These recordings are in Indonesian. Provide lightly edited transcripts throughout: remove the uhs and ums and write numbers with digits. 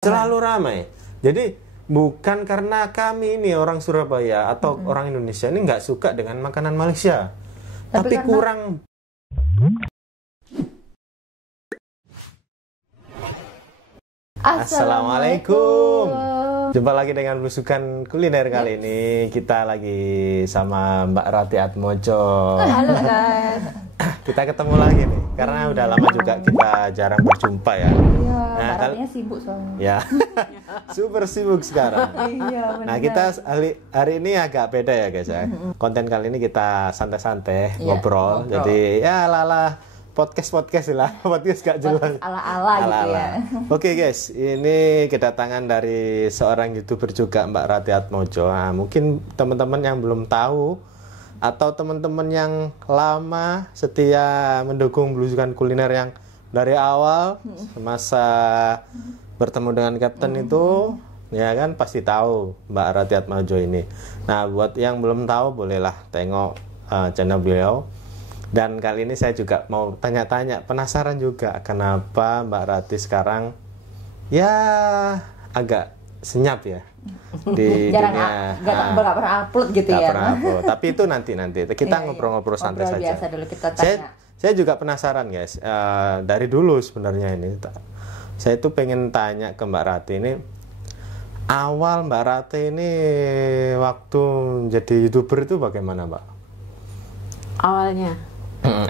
Selalu ramai. Jadi bukan karena kami ini orang Surabaya atau orang Indonesia ini nggak suka dengan makanan Malaysia, tapi karena... kurang. Assalamualaikum. Jumpa lagi dengan Belusukan Kuliner kali ini. Kita lagi sama Mbak Rati Atmojo. Halo guys. Kita ketemu lagi nih, karena udah lama juga kita jarang berjumpa ya. Iya, nah, Ratinya sibuk soalnya. Ya, super sibuk sekarang. Iya, benar. Nah, kita hari ini agak beda ya guys ya. Konten kali ini kita santai-santai, ngobrol. Jadi ya ala-ala podcast lah, podcast gak jelas. Ala-ala gitu ya. Oke guys, ini kedatangan dari seorang YouTuber juga, Mbak Rati Atmojo. Nah, mungkin teman-teman yang belum tahu atau teman-teman yang lama setia mendukung Belusukan Kuliner yang dari awal semasa bertemu dengan Kapten itu, ya kan pasti tahu Mbak Rati Atmojo ini. Nah, buat yang belum tahu bolehlah tengok channel beliau. Dan kali ini saya juga mau tanya-tanya, penasaran juga kenapa Mbak Rati sekarang ya agak senyap ya di jarang dunia. nggak pernah upload gitu ya. Pernah upload. Tapi itu nanti kita ngobrol-ngobrol santai saja. Biasa dulu kita tanya. Saya juga penasaran guys, dari dulu sebenarnya ini saya itu pengen tanya ke Mbak Rati ini, awal Mbak Rati ini waktu jadi YouTuber itu bagaimana Mbak? Awalnya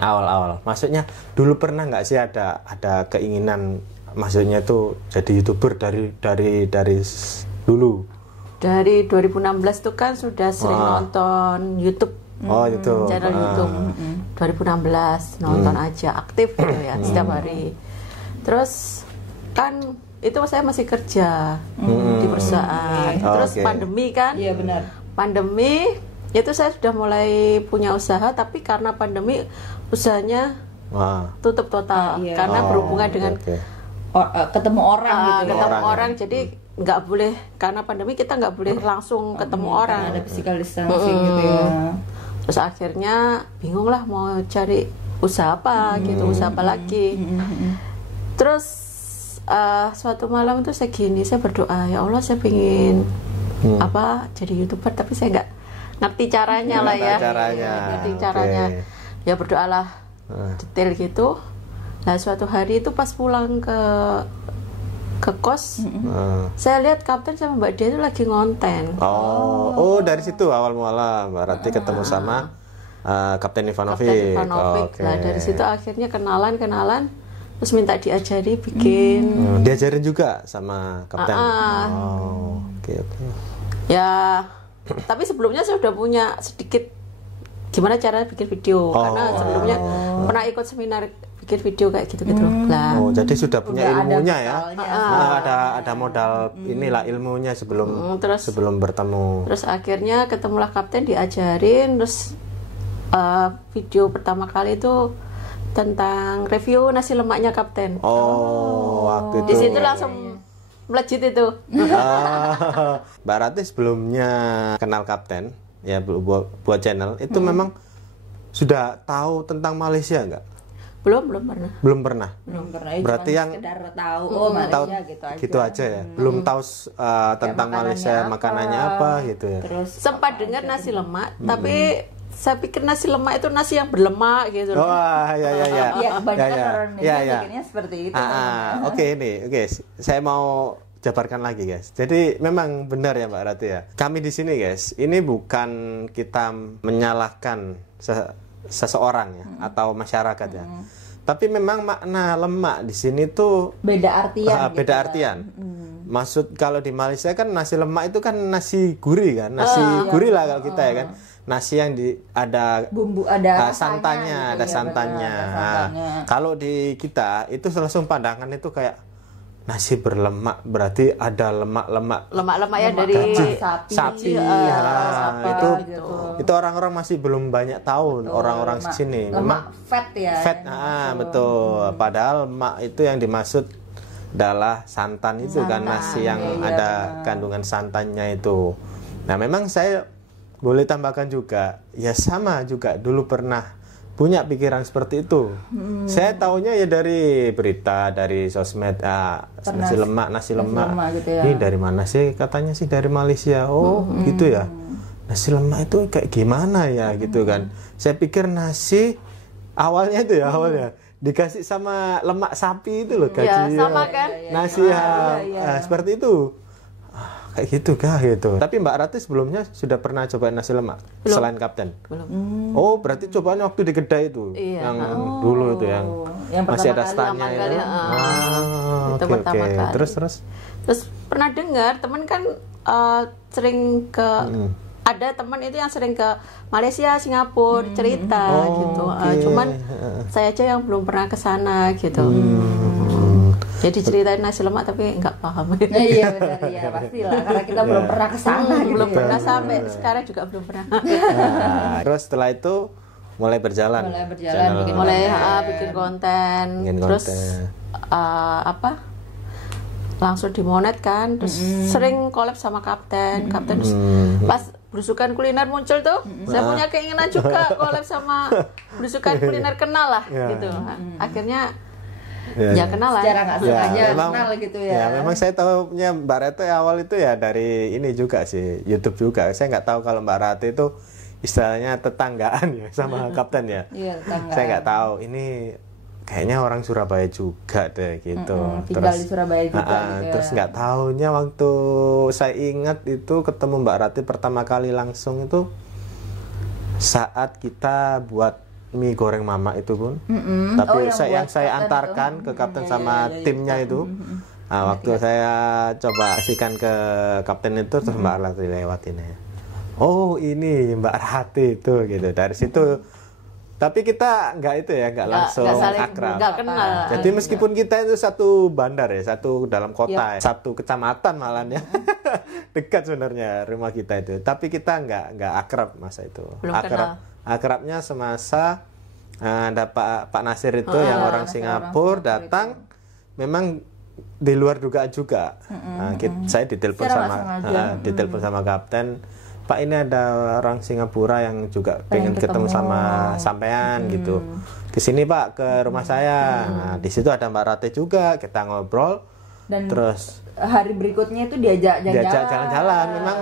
awal maksudnya dulu pernah nggak sih ada keinginan, maksudnya itu jadi YouTuber dari dulu? Dari 2016 tuh kan sudah sering nonton YouTube. YouTube channel YouTube 2016 nonton aja, aktif gitu ya setiap hari. Terus kan itu saya masih kerja di perusahaan. Terus pandemi kan? Iya benar. Pandemi itu saya sudah mulai punya usaha, tapi karena pandemi usahanya tutup total karena berhubungan dengan ketemu orang gitu ya. Ketemu orang, jadi nggak boleh, karena pandemi kita nggak boleh langsung ketemu orang, ada physical distancing gitu ya. Terus akhirnya bingung lah mau cari usaha apa gitu, usaha apa lagi. Terus suatu malam itu saya berdoa, ya Allah saya pengen jadi YouTuber, tapi saya nggak ngerti caranya lah ya. Ngerti caranya. Ya berdoalah detail gitu. Nah, suatu hari itu pas pulang ke kos, saya lihat Kapten sama Mbak Dia itu lagi ngonten. Oh, dari situ awal mula Mbak Rati ketemu sama Kapten Ivanovic. Nah, dari situ akhirnya kenalan, terus minta diajari bikin. Diajarin juga sama Kapten. Oke. Ya, tapi sebelumnya saya sudah punya sedikit gimana cara bikin video, karena sebelumnya pernah ikut seminar bikin video kayak gitu-gitu. Jadi sudah punya ilmunya ya. Ada modal inilah ilmunya sebelum bertemu. Terus akhirnya ketemulah Kapten, diajarin. Terus video pertama kali itu tentang review nasi lemaknya Kapten. Waktu itu. Di situ langsung melejit itu. Mbak Rati sebelumnya kenal Kapten ya buat channel itu memang sudah tahu tentang Malaysia nggak? Belum pernah. Berarti yang sekedar tahu Malaysia gitu aja ya. Belum tahu tentang Malaysia makanannya apa gitu ya. Terus sempat dengar nasi lemak, tapi saya pikir nasi lemak itu nasi yang berlemak gitu. Iya, kebanyakan orang Indonesia bikinnya seperti itu. Oke, saya mau jabarkan lagi guys. Jadi memang benar ya Mbak Rati ya. Kami di sini guys, ini bukan kita menyalahkan seseorang ya atau masyarakat ya. Tapi memang makna lemak di sini tuh beda artian. Maksud kalau di Malaysia kan nasi lemak itu kan nasi gurih kan, nasi gurih lah kalau kita ya kan. Nasi yang ada bumbu, ada santannya, gitu, ada santannya. Kalau di kita itu langsung pandangan itu kayak nasi berlemak, berarti ada lemak ya dari sapi. Itu orang-orang masih belum banyak tahu, orang-orang sini. Memang fat ya. Betul. Padahal lemak itu yang dimaksud adalah santan itu kan, nasi yang ada kandungan santannya itu. Nah, memang saya boleh tambahkan juga, ya sama juga dulu pernah punya pikiran seperti itu. Saya taunya ya dari berita, dari sosmed, nasi lemak gitu ya. Ini dari mana sih? Katanya sih dari Malaysia. Oh gitu ya. Nasi lemak itu kayak gimana ya gitu kan. Saya pikir nasi awalnya dikasih sama lemak sapi itu loh, ya, sama kan? Nasi seperti itu. Kayak gitu kah gitu. Tapi Mbak Rati sebelumnya sudah pernah cobain nasi lemak selain Kapten? Belum. Oh, berarti cobaannya waktu di kedai itu. Iya. Yang dulu itu yang masih ada stand-nya itu. Itu pertama kali. Terus pernah dengar teman kan sering ke ada teman itu yang sering ke Malaysia, Singapura cerita gitu. Cuman saya aja yang belum pernah ke sana gitu. Jadi ceritain nasi lemak tapi nggak paham. Iya benar ya pastilah karena kita belum pernah ke sana gitu. Belum pernah sampai sekarang juga belum pernah. Terus setelah itu mulai berjalan. Bikin konten. Terus langsung dimonet kan. Terus sering collab sama Kapten. Terus pas Belusukan Kuliner muncul tuh, saya punya keinginan juga collab sama Belusukan Kuliner, kenal lah gitu. Akhirnya ya kenal lah. Secara nggak sengaja kenal gitu ya. Ya memang saya tahunya Mbak Rati awal itu ya dari ini juga sih, YouTube juga. Saya nggak tahu kalau Mbak Rati itu istilahnya tetanggaan ya sama Kapten ya. Iya, tetanggaan. Saya nggak tahu ini kayaknya orang Surabaya juga deh gitu. Tinggal di Surabaya juga gitu. Terus nggak tahunya waktu saya ingat itu ketemu Mbak Rati pertama kali langsung itu saat kita buat mie goreng mama itu pun, tapi yang saya antarkan ke Kapten sama timnya itu. Nah, waktu saya coba kasihkan ke Kapten itu terus Mbak Rati lewatin ya. Oh ini Mbak Rati itu gitu. Dari situ, tapi kita nggak langsung akrab. Nggak kenal. Jadi meskipun kita itu satu bandar ya, satu dalam kota, satu kecamatan malahnya, dekat sebenarnya rumah kita itu. Tapi kita nggak akrab masa itu. Belum kenal. Akrabnya semasa ada Pak Nasir itu yang orang Singapura datang, memang di luar dugaan juga. Saya ditelepon sama Kapten, Pak ini ada orang Singapura yang juga pengen ketemu sama sampean gitu. Kesini Pak ke rumah saya. Nah, di situ ada Mbak Rati juga, kita ngobrol. Dan terus hari berikutnya itu diajak jalan-jalan. Memang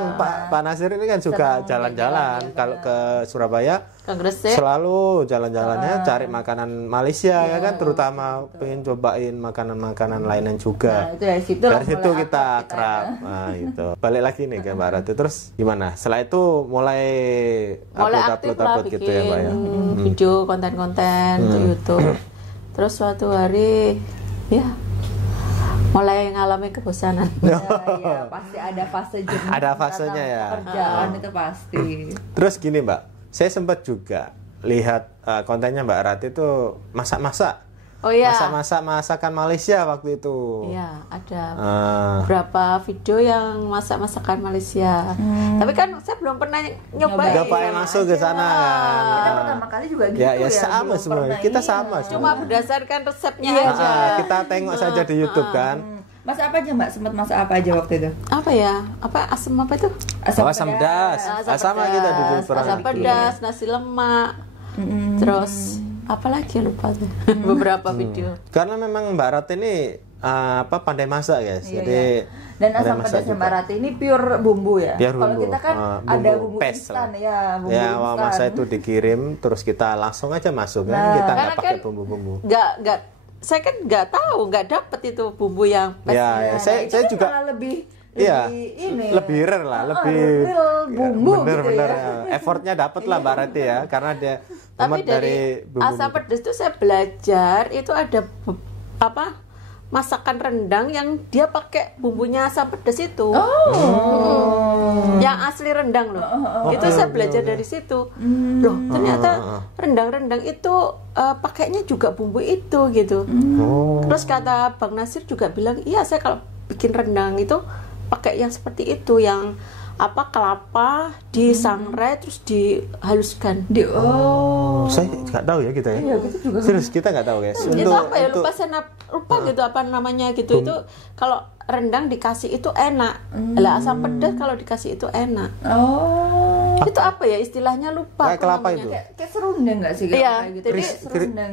Pak Nasir ini kan suka jalan-jalan. Kalau ke Surabaya selalu jalan-jalannya cari makanan Malaysia ya kan, terutama pengen cobain makanan-makanan lainnya juga. Nah, itu dari situ kita akrab. Nah, itu. Balik lagi nih ke Mbak Rati. Terus gimana? Setelah itu mulai upload gitu ya Mbak ya. Video konten-konten untuk YouTube. Terus suatu hari mulai ngalami kebosanan. Ya, pasti ada fase jenuh. Ada fasenya ya. Kerjaan itu pasti. Terus gini Mbak, saya sempat juga lihat kontennya Mbak Rati itu masak-masak. Oh iya. Masak-masak masakan Malaysia waktu itu. Iya, ada beberapa video yang masak-masakan Malaysia. Tapi kan saya belum pernah nyoba. Gak pengen masuk ke sana kan. Kita pertama kali juga gitu ya. Ya sama semua. Kita sama semua. Cuma berdasarkan resepnya aja. Kita tengok saja di YouTube kan. Masak apa aja Mbak? Sempat masak apa aja waktu itu? Apa ya? Asam apa itu? Asam pedas. Sama kita dulu pernah. Asam pedas, nasi lemak. Terus apalagi lupa tuh. Beberapa video. Karena memang Mbak Rati ini pandai masak guys. Jadi dan asam pedasnya Mbak Rati ini pure bumbu ya. Kalau kita kan ada bumbu instan ya, bumbu instan. Masa itu dikirim terus kita langsung aja masuk kan. Kita nggak pakai bumbu-bumbu. Saya kan nggak tahu, nggak dapet itu bumbu yang pas. Saya juga lebih rare lah, lebih bumbu bener ya. Effortnya dapet lah Mbak Rati ya, karena dia tapi dari asam pedas itu saya belajar itu ada masakan rendang yang dia pakai bumbunya asam pedas itu. Yang asli rendang loh. Itu saya belajar dari situ. Loh, ternyata rendang-rendang itu pakainya juga bumbu itu gitu. Terus kata Bang Nasir juga bilang, "Iya, saya kalau bikin rendang itu pakai yang seperti itu, yang kelapa disangrai terus dihaluskan." Saya nggak tahu ya kita ya. Iya, kita juga. Serius kita nggak tahu guys. Itu apa ya? Lupa gitu apa namanya gitu. Itu kalau rendang dikasih itu enak. Lah asam pedas kalau dikasih itu enak. Itu apa ya istilahnya, lupa. Kayak kelapa itu. Kayak serundeng nggak sih? Iya. Gitu. Serundeng.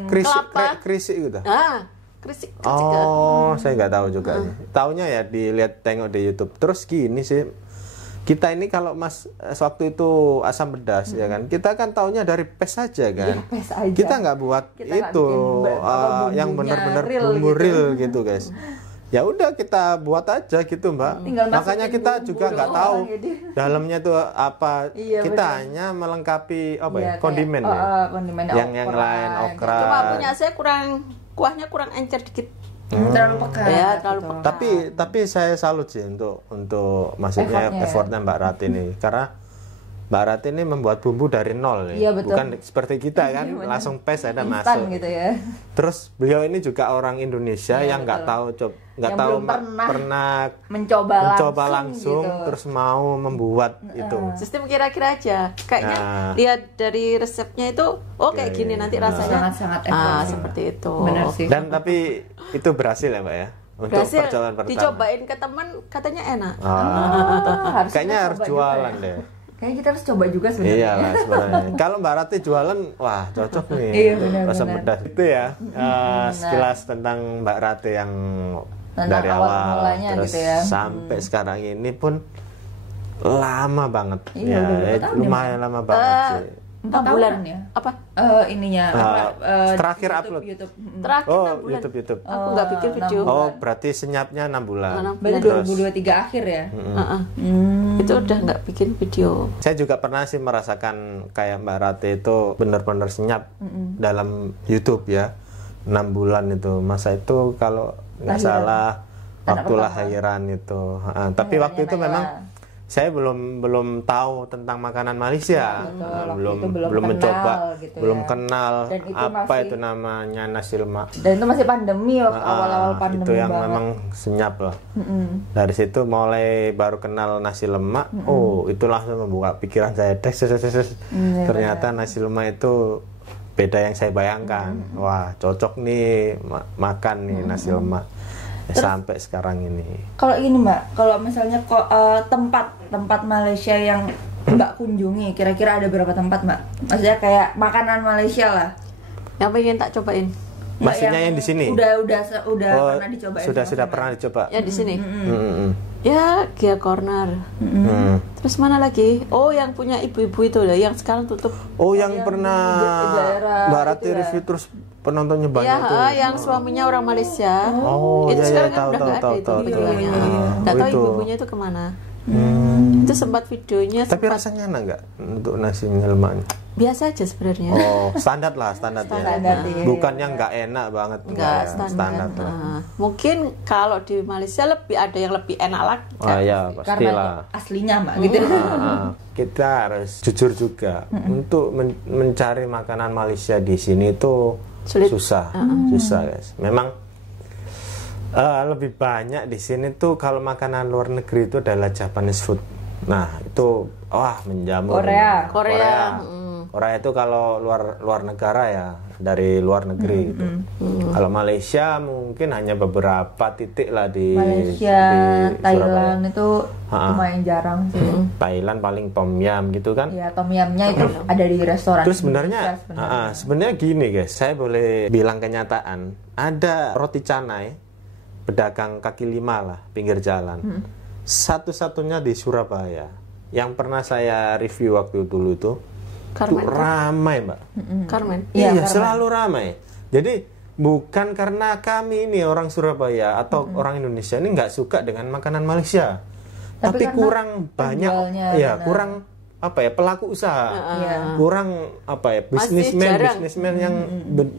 Krisik gitu. Krisik. Saya nggak tahu juga. Taunya ya dilihat tengok di YouTube. Terus gini sih, kita ini kalau waktu itu asam pedas ya kan, kita kan taunya dari pes saja kan. Ya, pes aja. Kita nggak buat kita itu yang benar-benar bumbu real gitu guys. Ya udah kita buat aja gitu Mbak. Makanya kita juga nggak tahu dalamnya itu apa. Kita hanya melengkapi kondimen ya. Kondimen yang lain okra. Cuma punya saya kuahnya kurang encer dikit. Terlalu pekat. Ya, terlalu pekat. Tapi saya salut sih untuk maksudnya effortnya Mbak Rati ini, karena Mbak Rati ini membuat bumbu dari nol ya. Bukan seperti kita kan langsung pes ada masuk gitu ya. Terus beliau ini juga orang Indonesia yang nggak tahu pernah mencoba langsung gitu. Terus mau membuat itu sistem kira-kira aja kayaknya lihat dari resepnya itu kayak gini nanti rasanya sangat seperti itu. Benar sih. Dan tapi itu berhasil ya Mbak ya untuk percobaan pertama. Dicobain ke teman katanya enak. Kayaknya harus jualan deh. Kayaknya kita harus coba juga sebenarnya. Iya lah sebenarnya. Kalau Mbak Rati jualan, wah cocok nih. Iya benar. Asam pedas itu ya. Sekilas tentang Mbak Rati yang dari awal terus gitu ya. Sampai sekarang ini pun lama banget. Lumayan lama banget sih. 4 bulan ya? Apa? Terakhir upload YouTube. Terakhir 6 bulan. YouTube. Aku nggak bikin video. Berarti senyapnya 6 bulan. Berarti 2023 akhir ya? Itu udah nggak bikin video. Saya juga pernah sih merasakan kayak Mbak Rati itu benar-benar senyap dalam YouTube ya. 6 bulan itu. Masa itu kalau nggak salah waktu lahiran itu. Tapi waktu itu memang saya belum tahu tentang makanan Malaysia, belum mencoba, gitu belum kenal dan apa itu namanya nasi lemak. Dan itu masih pandemi awal-awal pandemi. Itu yang memang senyap loh. Dari situ mulai baru kenal nasi lemak. Itu langsung membuka pikiran saya. Ternyata nasi lemak itu beda yang saya bayangkan. Wah cocok nih makan nih nasi lemak. Sampai sekarang ini. Kalau ini Mbak, kalau misalnya tempat Malaysia yang Mbak kunjungi, kira-kira ada berapa tempat Mbak? Maksudnya kayak makanan Malaysia lah. Yang pengen tak cobain. Maksudnya yang di sini? Udah pernah dicoba. Sudah pernah dicoba. Ya di sini. Ya Gia Corner. Terus mana lagi? Yang punya ibu-ibu itu loh, yang sekarang tutup. Yang pernah Mbak Rati review terus penontonnya banyak tuh. Yang suaminya orang Malaysia. Itu sekarang kan udah nggak ada itu videonya. Nggak tahu ibu-ibunya itu kemana. Itu sempat videonya. Tapi rasanya enak nggak untuk nasi lemaknya? Biasa aja sebenarnya. Standar ya. Bukan yang nggak enak banget. Nggak standar. Mungkin kalau di Malaysia ada yang lebih enak lagi. Ya pastilah. Karena aslinya Mbak gitu. Kita harus jujur juga untuk mencari makanan Malaysia di sini itu susah guys. Memang lebih banyak di sini tuh kalau makanan luar negeri itu adalah Japanese food. Nah itu menjamur. Korea itu kalau luar negara ya, dari luar negeri gitu. Kalau Malaysia mungkin hanya beberapa titik lah di Malaysia, di Thailand itu lumayan jarang sih. Thailand paling tom yum gitu kan? Ya tom yumnya itu ada di restoran. Terus sebenarnya gini guys, saya boleh bilang kenyataan. Ada roti canai, pedagang kaki lima lah pinggir jalan. Satu-satunya di Surabaya yang pernah saya review waktu dulu itu. Itu ramai Mbak. Carmen. Iya selalu ramai. Jadi bukan karena kami ini orang Surabaya atau orang Indonesia ini nggak suka dengan makanan Malaysia, tapi kurang banyak kurang pelaku usaha, kurang bisnismen yang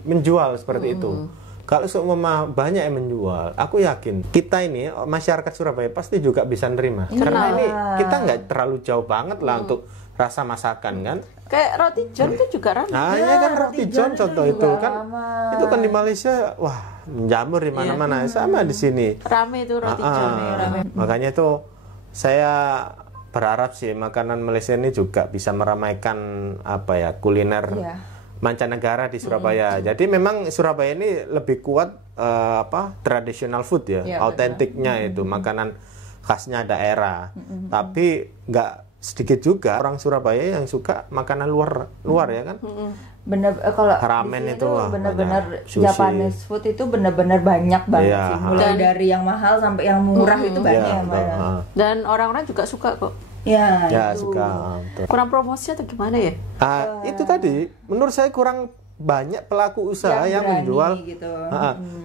menjual seperti itu. Kalau seumpama banyak yang menjual, aku yakin kita ini masyarakat Surabaya pasti juga bisa nerima. Karena ini kita nggak terlalu jauh banget lah untuk rasa masakan kan. Kayak roti john itu juga ramai. Kan roti john contoh itu kan. Itu kan di Malaysia menjamur di mana-mana. Sama di sini. Ramai itu roti john. Makanya itu saya berharap sih makanan Malaysia ini juga bisa meramaikan kuliner mancanegara di Surabaya. Jadi memang Surabaya ini lebih kuat traditional food ya, autentiknya itu makanan khasnya daerah. Tapi nggak sedikit juga orang Surabaya yang suka makanan luar ya kan. Bener kalau Ramen di sini itu tuh wah, bener-bener banyak. Sushi. Japanese food itu bener-bener banyak banget Iya, sih, mulai Dan- dari yang mahal sampai yang murah itu banyak Iya, yang betul. mana. Dan orang-orang juga suka kok. Ya, Ya itu. suka. Betul. Kurang promosi atau gimana ya? Itu tadi menurut saya kurang banyak pelaku usaha yang berani menjual. gitu.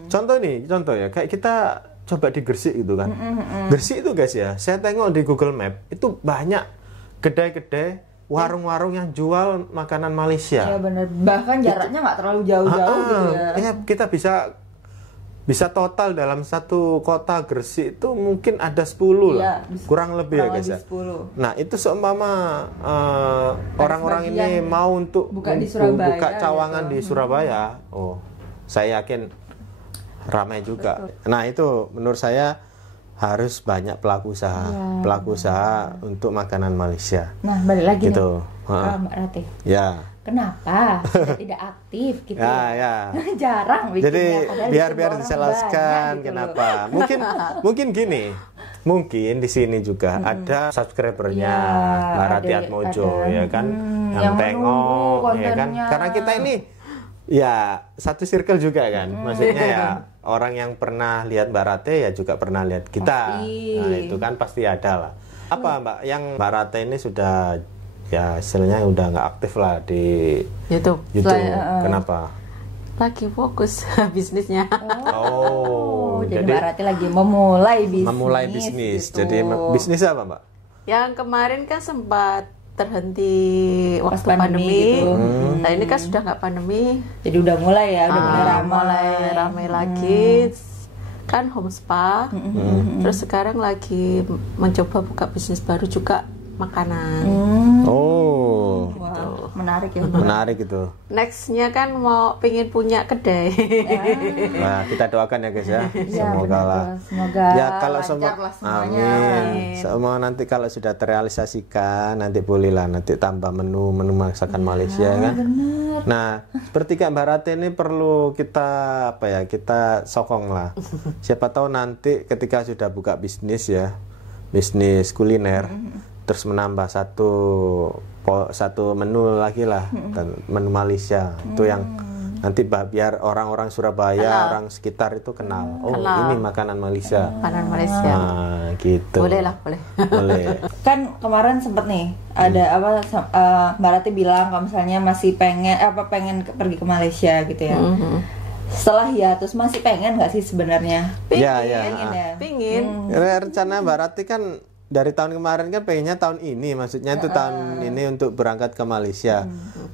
Contoh ya kayak kita coba di Gresik gitu kan. Gresik itu guys ya, saya tengok di Google Map itu banyak kedai-kedai, warung-warung yang jual makanan Ya Malaysia. bener, bahkan jaraknya nggak terlalu jauh-jauh gitu ya. Kayaknya kita bisa total dalam satu kota Gresik itu mungkin ada 10 lah, Iya, kurang lebih ya guys ya. 10. Nah itu seumpama orang-orang ini sebagian mau untuk buka di Surabaya buka cawangan gitu. di Surabaya, oh saya yakin ramai juga. Nah itu menurut saya harus banyak pelaku usaha untuk makanan Malaysia. Nah, balik lagi Gitu. nih ke Mbak Ratih. Ya, Kenapa sudah tidak aktif gitu? ya. Jarang bikinnya. Jadi padahal biar ditunggu orang dijelaskan banyak gitu kenapa. loh. Mungkin gini. Mungkin di sini juga ada subscribernya Ya, Mbak Rati ada- Atmojo ada. ya kan, yang tengok menunggu ya kan. kontennya. Karena kita ini ya satu circle juga kan. Maksudnya ya orang yang pernah lihat Mbak Rati ya juga pernah lihat kita. Pasti. Nah, itu kan pasti ada lah. Apa Mbak yang Mbak Rati ini sudah ya istilahnya udah nggak aktif lah di YouTube. YouTube. Kenapa? Lagi fokus bisnisnya. Oh, jadi Mbak Rati lagi memulai bisnis. Gitu. Jadi bisnis apa, Mbak? Yang kemarin kan sempat terhenti Pas waktu pandemi pandemi. gitu. Nah ini kan sudah nggak pandemi. Jadi udah mulai ya, udah mulai ramai. Mulai ramai lagi. Kan home spa. Terus sekarang lagi mencoba buka bisnis baru juga makanan. Oh, Wah, menarik ya. menarik itu. Nextnya kan mau pengen punya kedai. Nah, kita doakan ya guys ya. Iya, Semoga benar lah. tuh. Semoga Ya kalau lancar semua, lah semuanya. amin. Semua nanti kalau sudah terrealisasikan, nanti bolehlah nanti tambah menu masakan Malaysia kan. Nah, seperti Kak Mbak Rati ini perlu kita apa ya? Kita sokong lah. Siapa tahu nanti ketika sudah buka bisnis ya, bisnis kuliner, terus menambah satu menu lagi lah, dan menu Malaysia itu yang nanti biar orang-orang Surabaya, orang sekitar itu kenal. Oh, ini makanan Malaysia. Makanan Malaysia. Nah, gitu. Boleh lah, boleh. Boleh. Kan kemarin sempet nih ada Mbak Rati bilang kalau misalnya masih pengen pergi ke Malaysia gitu ya. Setelah hiatus masih pengen nggak sih sebenarnya? Ya, ya. Pengen ya. Pingin. Rencana Mbak Rati kan dari tahun kemarin kan pengennya tahun ini, maksudnya itu tahun ini untuk berangkat ke Malaysia.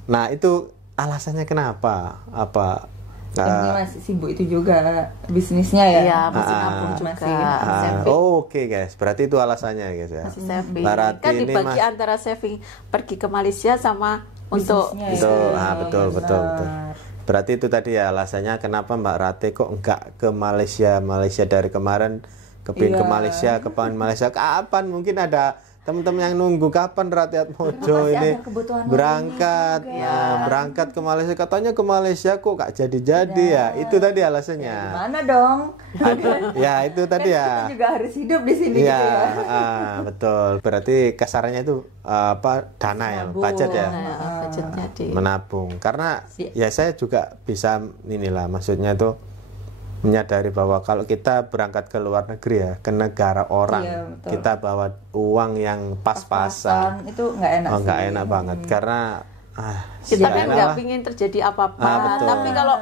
Nah, itu alasannya kenapa? Apa? Ini masih sibuk itu juga bisnisnya ya. Iya, masih nabung juga. Saving. Oke guys, berarti itu alasannya guys ya. Masih saving. Mbak Rati Kan ini dibagi antara saving pergi ke Malaysia sama untuk Bisnisnya Itu, ya. betul. Berarti itu tadi ya alasannya kenapa Mbak Rati kok enggak ke Malaysia dari kemarin kepin ke Malaysia, kapan mungkin ada teman-teman yang nunggu kapan Rati Atmojo Masih ini ada kebutuhan berangkat berangkat ke Malaysia, katanya ke Malaysia kok gak jadi ya, itu tadi alasannya. Mana dong? Ya itu tadi Kita ya. juga harus hidup di sini Iya, gitu ya. betul. Berarti kasarannya itu dana ya, budget ya. budgetnya di Menabung, karena ya saya juga bisa inilah, maksudnya itu menyadari bahwa kalau kita berangkat ke luar negeri ya, ke negara orang, Iya, betul. kita bawa uang yang pas-pasan, Itu nggak enak sih. nggak enak banget karena kita nggak kan enak nggak lah. pingin terjadi apa-apa. Betul. Tapi kalau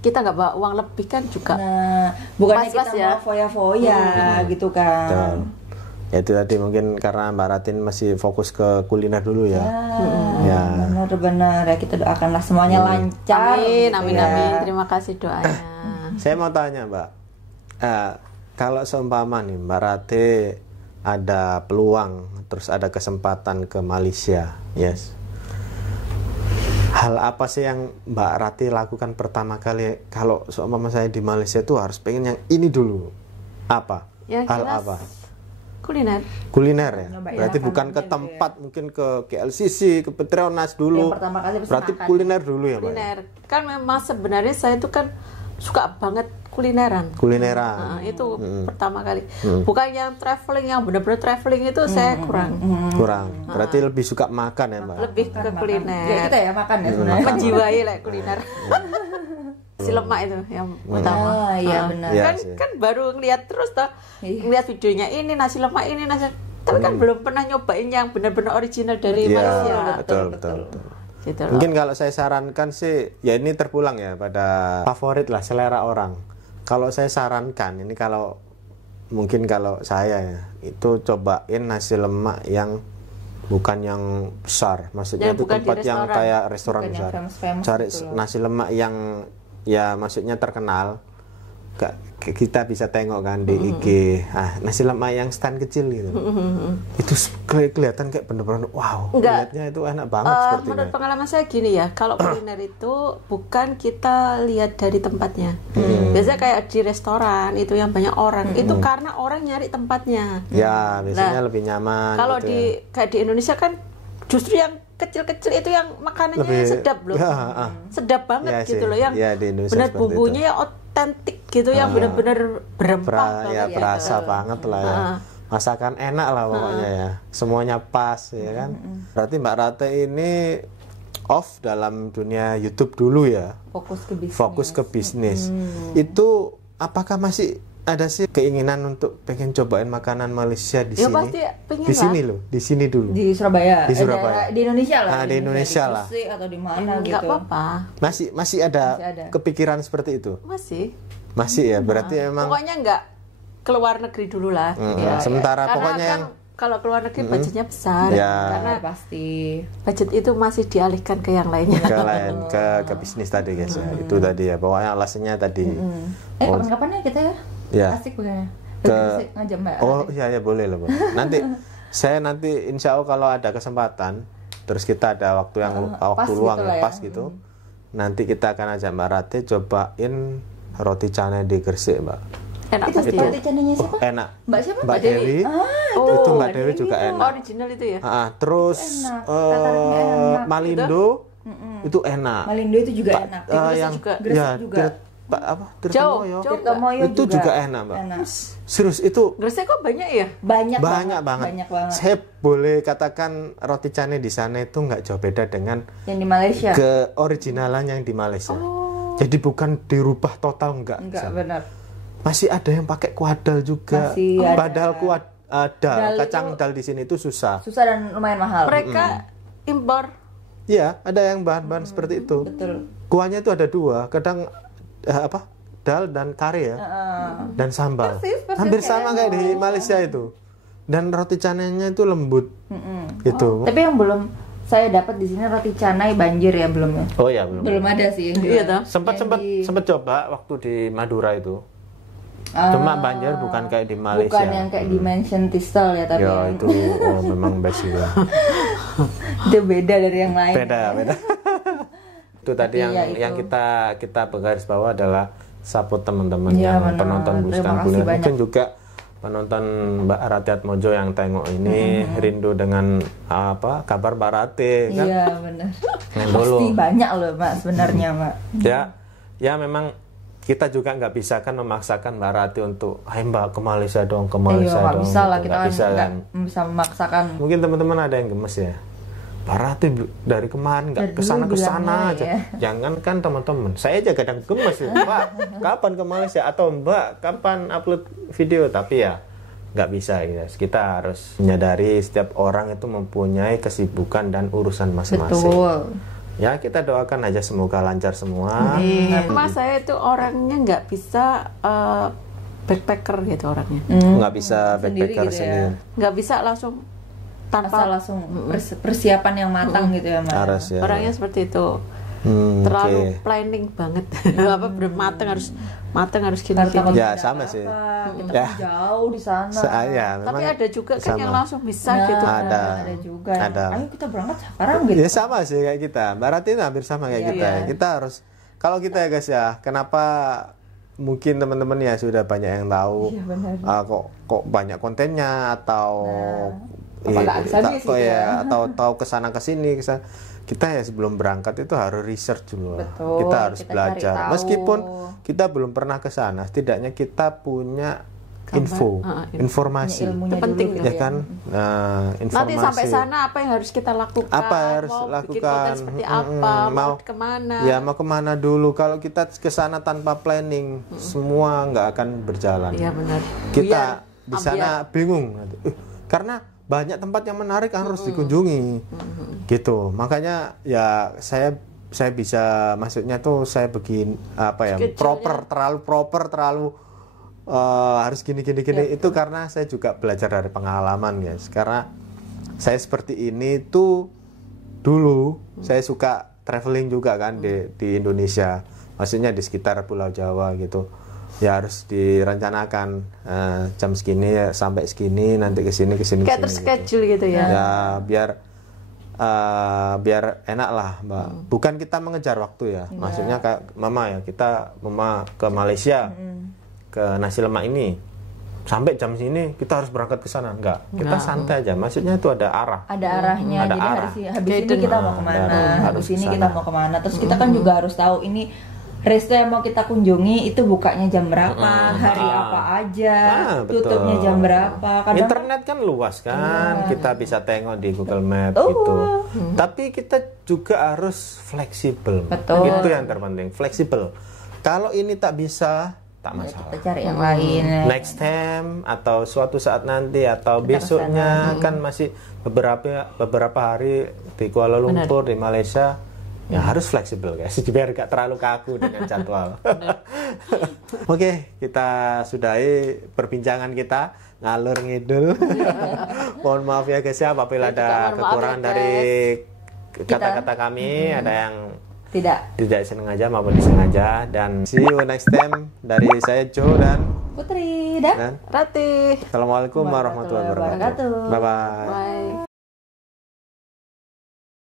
kita nggak bawa uang lebih kan juga Nah, bukannya Pas-pas kita ya. mau foya-foya gitu kan. Betul. Ya itu tadi mungkin karena Mbak Ratin masih fokus ke kuliner dulu ya. Ya. Benar-benar ya, kita doakanlah semuanya lancar. amin, gitu amin, ya. amin. Terima kasih doanya. Saya mau tanya Mbak, kalau seumpama nih Mbak Rati ada peluang, terus ada kesempatan ke Malaysia, yes. Hal apa sih yang Mbak Rati lakukan pertama kali kalau seumpama saya di Malaysia tuh harus pengen yang ini dulu? Apa? Yang Hal jelas apa? kuliner. Kuliner ya? Nyobain Berarti makanannya bukan ke gitu tempat, mungkin ke KLCC, ke Petronas dulu. Yang pertama kali pasti Berarti makan. kuliner dulu ya Mbak? Kuliner. Kan memang sebenarnya saya itu kan suka banget kulineran. Kulineran. Nah, itu pertama kali. Bukan yang traveling, yang benar-benar traveling itu saya kurang. Kurang. Berarti lebih suka makan ya, Mbak? Lebih ke kuliner. Ya kita ya makan ya sebenarnya. Menjiwai lah kuliner. Si lemak itu yang utama. Iya benar. Iya Kan sih. kan baru ngeliat terus toh. Iya. Ngeliat videonya ini nasi lemak ini nasi. Tapi kan belum pernah nyobain yang benar-benar original dari Iya, Malaysia. betul, betul. Gitu loh. Mungkin kalau saya sarankan sih, ya ini terpulang ya pada favorit lah, selera orang. Kalau saya sarankan, ini kalau mungkin kalau saya ya, itu cobain nasi lemak yang bukan yang besar, maksudnya Yang itu bukan di tempat yang restoran. kayak restoran Bukan yang besar. famous-famous Cari gitu loh. nasi lemak yang ya maksudnya terkenal. Kita bisa tengok kan di IG, nasi lemak yang stand kecil gitu. Itu kelihatan kayak bener-bener wow, Enggak. lihatnya itu enak banget sepertinya. Menurut pengalaman saya gini ya, kalau kuliner itu bukan kita lihat dari tempatnya. Biasanya kayak di restoran itu yang banyak orang, itu karena orang nyari tempatnya. Ya, biasanya Nah, lebih nyaman. Kalau gitu di ya. kayak di Indonesia kan justru yang kecil-kecil itu yang makanannya Lebih- sedap loh. ya, Sedap banget Ya gitu sih. loh, yang Ya, di Indonesia benar seperti bumbunya yang otentik gitu, yang benar-benar berempah ya banget. berasa banget lah ya. Masakan enak lah pokoknya ya. Semuanya pas ya kan. Berarti Mbak Rate ini off dalam dunia YouTube dulu ya. Fokus ke bisnis. Fokus ke bisnis. Itu apakah masih ada sih keinginan untuk pengen cobain makanan Malaysia di Ya sini? pasti pengen Di sini lah. loh, di sini dulu. Di Surabaya. Di Surabaya. Di Indonesia lah. Di Indonesia lah. Di Gresik atau di mana Nggak gitu. apa-apa, Masih ada Masih ada. kepikiran seperti itu? masih. Masih ya, berarti emang Pokoknya nggak keluar negeri dulu lah. Ya, sementara Karena pokoknya kan yang kalau keluar negeri budgetnya besar, Ya. karena Pasti. budget itu masih dialihkan ke yang lainnya. ke lain ke bisnis tadi guys ya. Itu tadi ya, pokoknya alasannya tadi. Kapan-kapan ya kita ya? Ya. Asik bukannya? Ke- ngajak Mbak. Oh iya ya boleh loh, Bang. Saya nanti insya Allah kalau ada kesempatan, terus kita ada waktu yang waktu pas luang gitu yang lah ya. pas gitu, nanti kita akan ajak Mbak Rate cobain roti canai di Gresik, Mbak. Enak Itu pasti. roti canainya siapa? Enak. Mbak siapa? Mbak Dewi. Itu Mbak Dewi juga enak. Original itu ya. Terus enak. Tatariknya enak. Malindo itu enak. Malindo itu juga enak. yang juga. Gresik ya juga. Jauh. Tirtomoyo itu juga enak, Mbak. Enak. Serius itu Gresik kok banyak ya? Banyak banyak banget. Banyak banget. Saya boleh katakan roti canai di sana itu nggak jauh beda dengan Yang di Malaysia. keoriginalan yang di Malaysia. Jadi bukan dirubah total enggak. Enggak benar. Masih ada yang pakai kuadal juga. Masih ada. Padahal dal, Dal kacang itu- dal di sini itu susah. Susah dan lumayan mahal. Mereka impor. Iya, ada yang bahan-bahan seperti itu. Betul. Kuahnya itu ada dua, kadang dal dan kari ya. Dan sambal. Persis Hampir kayak sama kayak di Malaysia itu. Dan roti canainya itu lembut. Gitu. Tapi yang belum saya dapat di sini roti canai banjir ya belum ya? Oh ya, belum. Belum ada sih. yang Iya jual. toh. Sempat coba waktu di Madura itu. Cuma banjir bukan kayak di Malaysia. Bukan yang kayak Dimension Tistel ya, tapi Ya yang itu memang best juga. itu beda dari yang lain. Beda. Itu tadi Tapi yang ya itu. yang kita bergaris bawah adalah support teman-teman Iya, yang benar. penonton Terima Buskan kasih Kuliner. banyak. Mungkin juga penonton Mbak Rate Atmojo yang tengok ini rindu dengan kabar Mbak Rate kan. Iya benar. Yang dulu. Pasti banyak loh Mbak sebenarnya Mbak. Ya memang kita juga nggak bisa kan memaksakan Mbak Rate untuk Hai Mbak ke Malaysia dong, ke Malaysia Iya nggak dong. bisa lah gitu. kita Nggak kan bisa nggak kan. bisa memaksakan. Mungkin teman-teman ada yang gemes ya. Mbak Rate dari kemarin nggak Dari dulu kesana bilangnya aja. ya. Jangan kan teman-teman. Saya aja kadang gemes ya. Mbak, kapan ke Malaysia atau Mbak kapan upload video? Tapi ya nggak bisa guys. Kita harus menyadari setiap orang itu mempunyai kesibukan dan urusan masing-masing. Betul. Ya kita doakan aja semoga lancar semua. Mas saya itu orangnya nggak bisa backpacker gitu orangnya. Nggak bisa Sendiri backpacker gitu ya. sendiri. Nggak bisa langsung Asal tanpa langsung persiapan yang matang gitu ya Mbak. Harus ya. orangnya seperti itu. Hmm, Terlalu oke. planning banget. Apa mateng harus gini. Karena takut Ya, ada sama sih. apa, kita Ya. kan jauh di sana. Ya, Tapi memang ada juga kan sama. yang langsung bisa Nah, gitu. Ada. juga. Ada. Ayo kita berangkat sekarang gitu. Ya sama sih kayak kita. Mbak Rati itu hampir sama kayak Iya. kita. Kita harus kalau kita ya guys ya, kenapa mungkin teman-teman ya sudah banyak yang tahu Iya, benar. kok banyak kontennya atau Apakah habis gitu ya? atau tahu kesana kesini kita ya sebelum berangkat itu harus research dulu. Betul, kita harus kita belajar. cari tahu. Meskipun kita belum pernah ke sana, setidaknya kita punya informasi. Ilmunya Itu penting dulu, Ya kan? Nah, informasi. Nanti sampai sana apa yang harus kita lakukan? Apa harus mau bikin lakukan? konten seperti apa? Mau kemana? Ya mau kemana dulu? Kalau kita ke sana tanpa planning, semua nggak akan berjalan. Iya benar. Kita di sana bingung, karena banyak tempat yang menarik harus dikunjungi, gitu. Makanya ya saya bisa, maksudnya tuh saya bikin apa ya, terlalu proper, terlalu harus gini itu karena saya juga belajar dari pengalaman, guys. Karena saya seperti ini tuh dulu saya suka traveling juga kan di Indonesia, maksudnya di sekitar Pulau Jawa gitu. Ya harus direncanakan jam segini ya, sampai segini, nanti kesini kayak terschedule gitu ya. Ya biar enak lah, Mbak. Bukan kita mengejar waktu ya. Maksudnya kayak mama ke Malaysia, ke nasi lemak ini, sampai jam sini kita harus berangkat ke sana. Enggak, kita santai aja. Maksudnya itu ada arah. Ada arahnya. Ada Jadi arah. habis ini kita mau kemana, harus habis ini kesana. kita mau kemana. Terus kita kan juga harus tahu ini resto yang mau kita kunjungi itu bukanya jam berapa, hari apa aja, betul. tutupnya jam berapa. Kadang Internet kan luas kan, kita bisa tengok di Google Map gitu. Tapi kita juga harus fleksibel. Betul. Itu yang terpenting, fleksibel. Kalau ini tak bisa, tak masalah. kita cari yang lain. Next time atau suatu saat nanti atau besoknya kan masih beberapa hari di Kuala Lumpur, di Malaysia. Ya harus fleksibel, guys, biar gak terlalu kaku dengan jadwal. Oke, kita sudahi perbincangan kita ngalur ngidul. Mohon maaf ya guys ya apabila ada kekurangan dari kata-kata kami, ada yang tidak sengaja maupun disengaja. Dan see you next time dari saya Joe dan Putri dan Ratih. Assalamualaikum warahmatullahi wabarakatuh. Bye bye. Bye.